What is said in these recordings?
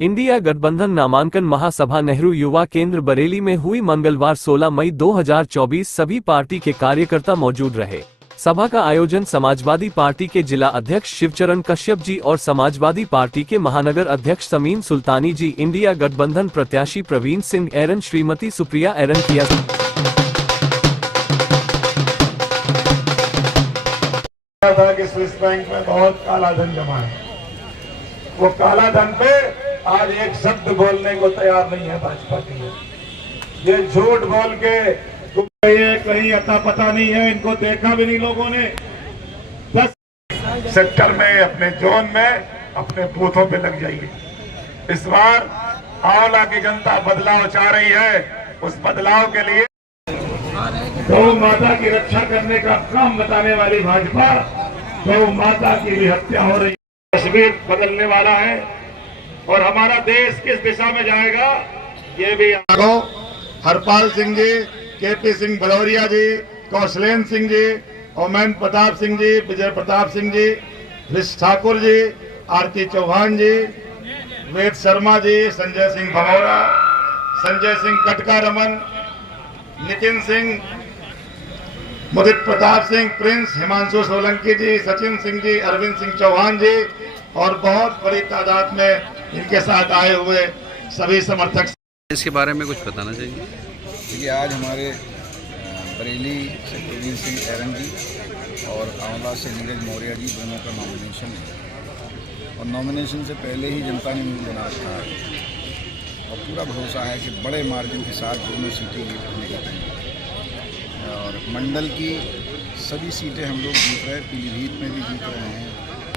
India गठबंधन नामांकन महासभा नेहरू युवा केंद्र बरेली में हुई मंगलवार 16 मई 2024। सभी पार्टी के कार्यकर्ता मौजूद रहे। सभा का आयोजन समाजवादी पार्टी के जिला अध्यक्ष शिवचरण कश्यप जी और समाजवादी पार्टी के महानगर अध्यक्ष समीन सुल्तानी जी, इंडिया गठबंधन प्रत्याशी प्रवीण सिंह एरन, श्रीमती सुप्रिया एरन किया। था कि स्विस बैंक में बहुत काला धन जमा है। वो काला धन पे आज एक शब्द बोलने को तैयार नहीं है भाजपा की। ये झूठ बोल के कहीं अता पता नहीं है, इनको देखा भी नहीं लोगों ने। 10 सेक्टर में, अपने जोन में, अपने बूथों पे लग जाइए। इस बार आंवला की जनता बदलाव चाह रही है। उस बदलाव के लिए गौ माता की रक्षा करने का काम बताने वाली भाजपा, गौ माता की भी हत्या हो रही है। तस्वीर बदलने वाला है और हमारा देश किस दिशा में जाएगा ये भी। हरपाल सिंह जी, केपी सिंह भदौरिया जी, कौशलेन सिंह जी, ओमैन प्रताप सिंह जी, विजय प्रताप सिंह जी, ऋष ठाकुर जी, आरती चौहान जी, वेद शर्मा जी, संजय सिंह भमौरा, संजय सिंह कटका रमन, नितिन सिंह, मुदित प्रताप सिंह, प्रिंस, हिमांशु सोलंकी जी, सचिन सिंह जी, अरविंद सिंह चौहान जी और बहुत बड़ी तादाद में इनके साथ आए हुए सभी समर्थक। इसके बारे में कुछ बताना चाहिए। देखिए, आज हमारे बरेली से प्रवीण सिंह एरन जी और आंवला से नीरज मौर्य जी दोनों का नॉमिनेशन है और नॉमिनेशन से पहले ही जनता ने मुंह बना रखा है और पूरा भरोसा है कि बड़े मार्जिन के साथ दोनों सीटें जीत होने जाती हैं और मंडल की सभी सीटें हम लोग जीत रहे हैं। पीलीभीत में भी जीत रहे हैं,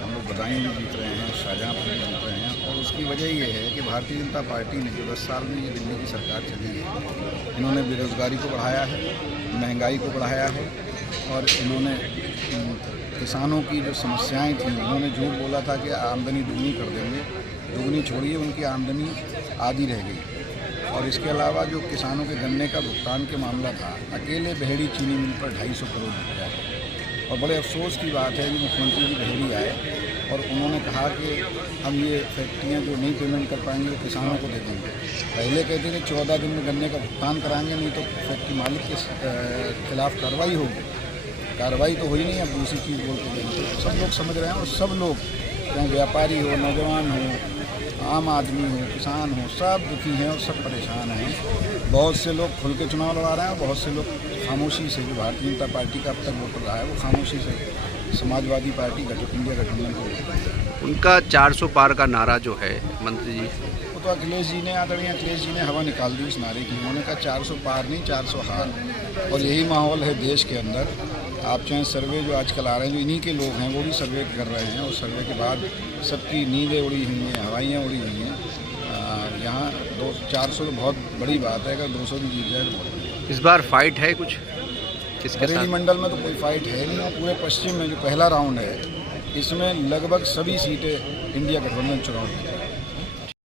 हम लोग बदायूं में जीत रहे हैं, शाहजहाँपुर में जीत रहे हैं और उसकी वजह ये है कि भारतीय जनता पार्टी ने जो 10 साल में ये दिल्ली की सरकार चली है, इन्होंने बेरोज़गारी को बढ़ाया है, महंगाई को बढ़ाया है और इन्होंने किसानों की जो समस्याएं थी, इन्होंने झूठ बोला था कि आमदनी दुगनी कर देंगे। दुगनी छोड़िए, उनकी आमदनी आधी रह गई। और इसके अलावा जो किसानों के गन्ने का भुगतान के मामला था, अकेले बहेड़ी चीनी मिल पर 250 करोड़ रुपया है और बड़े अफसोस की बात है कि मुख्यमंत्री जी बहेड़ी आए और उन्होंने कहा कि हम ये फैक्ट्रियाँ जो नहीं पेमेंट कर पाएंगे वो किसानों को दे देंगे। पहले कहते थे 14 दिन में गन्ने का भुगतान कराएंगे, नहीं तो फैक्ट्री मालिक के खिलाफ कार्रवाई होगी। कार्रवाई तो हुई नहीं, अब दूसरी चीज़ बोलते हैं। तो सब लोग समझ रहे हैं और सब लोग, चाहे व्यापारी हो, नौजवान हो, आम आदमी हो, किसान हो, सब दुखी हैं और सब परेशान हैं। बहुत से लोग खुल के चुनाव लड़ा रहे हैं और बहुत से लोग खामोशी से, जो भारतीय जनता पार्टी का अब तक वोटर रहा है वो खामोशी से समाजवादी पार्टी इंडिया गठबंधन को। उनका 400 पार का नारा जो है मंत्री जी, वो तो अखिलेश जी ने, आदरणीय अखिलेश जी ने हवा निकाल दी उस नारे की। उन्होंने कहा 400 पार नहीं, 400 हार। और यही माहौल है देश के अंदर। आप चाहें सर्वे जो आजकल आ रहे हैं, जो इन्हीं के लोग हैं वो भी सर्वे कर रहे हैं और सर्वे के बाद सबकी नींदें उड़ी हुई हैं, हवाइयाँ उड़ी हुई हैं। यहाँ 400 तो बहुत बड़ी बात है, अगर 200 भी जीत जाए। इस बार फाइट है कुछ किसके बरेली मंडल में तो कोई फाइट है नहीं और पूरे पश्चिम में जो पहला राउंड है, इसमें लगभग सभी सीटें इंडिया गठबंधन चुनाव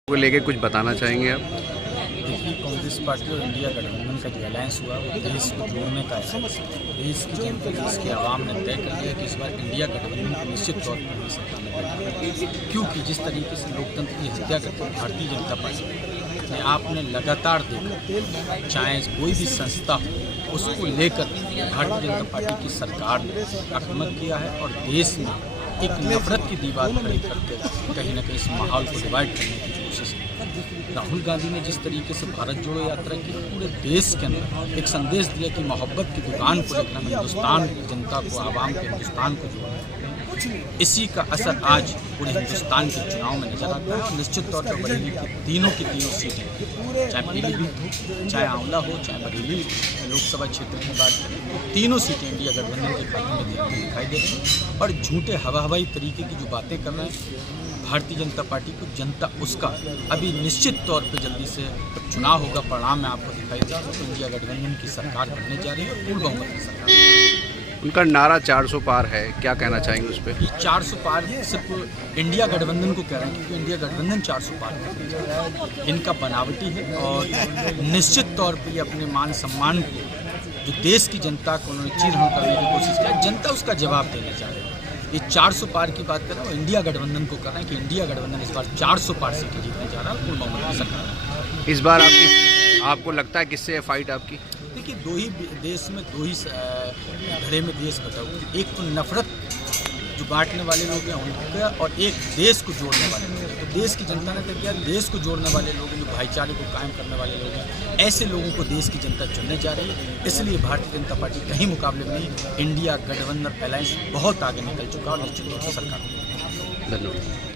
को लेके कुछ बताना चाहेंगे आप? देखिए, कांग्रेस पार्टी और इंडिया गठबंधन का जो अलायंस हुआ वो देश को जोड़ने का है। देश की जनता, देश के आवाम ने तय कर लिया कि इस बार इंडिया गठबंधन को निश्चित तौर पर हमें सत्ता में बैठना है, क्योंकि जिस तरीके से लोकतंत्र की हत्या करते हैं भारतीय जनता पार्टी ने, आपने लगातार देखा, चाहे कोई भी संस्था हो उसको लेकर भारतीय जनता पार्टी की सरकार ने आक्रमण किया है और देश में एक नफरत की दीवार खड़ी करके कहीं ना कहीं इस माहौल को डिवाइड करने की कोशिश की। राहुल गांधी ने जिस तरीके से भारत जोड़ो यात्रा की, पूरे देश के अंदर एक संदेश दिया कि मोहब्बत की दुकान को लेकर हिंदुस्तान की जनता को, आवाम के हिंदुस्तान को जोड़ना है। इसी का असर आज पूरे हिंदुस्तान के चुनाव में नजर आता है और निश्चित तौर पर बरेली की तीनों सीटें, चाहे पीलीभीत हो, चाहे आंवला हो, चाहे बरेली लोकसभा क्षेत्र की बात करें, तो तीनों सीटें इंडिया गठबंधन के खाते में दिखाई दे रही हैं। और झूठे हवाई तरीके की जो बातें कर रहे हैं भारतीय जनता पार्टी को, जनता उसका अभी निश्चित तौर पर जल्दी से चुनाव होगा, परिणाम में आपको दिखाई देगा। तो इंडिया गठबंधन की सरकार बनने जा रही है, पूर्ण बहुमत की सरकार। उनका नारा 400 पार है, क्या कहना चाहेंगे उस पर? 400 पार सिर्फ इंडिया गठबंधन को कह रहे हैं, क्योंकि इंडिया गठबंधन 400 पार करने जा रहा है। इनका बनावटी है और निश्चित तौर पर ये अपने मान सम्मान को, जो देश की जनता को उन्होंने चीरहरण करने की कोशिश की, जनता उसका जवाब देने जा रही है। ये 400 पार की बात कर रहे हैं, वो इंडिया गठबंधन को कर रहे हैं कि इंडिया गठबंधन इस बार 400 पार सीटें जीतने जा रहा है पूर्ण बहुमत की सरकार। इस बार आपको लगता है किससे है फाइट आपकी? देखिए, दो ही देश में दो ही धड़े में देश बटा हुआ है। एक तो नफरत जो बांटने वाले लोग हैं उनका, और एक देश को जोड़ने वाले लोग हैं। तो देश की जनता ने तय किया, देश को जोड़ने वाले लोग हैं, जो भाईचारे को कायम करने वाले लोग हैं, ऐसे लोगों को देश की जनता चुनने जा रही है। इसलिए भारतीय जनता पार्टी कहीं मुकाबले में नहीं, इंडिया गठबंधन अलायंस बहुत आगे निकल चुका और निश्चित तौर से सरकार। धन्यवाद।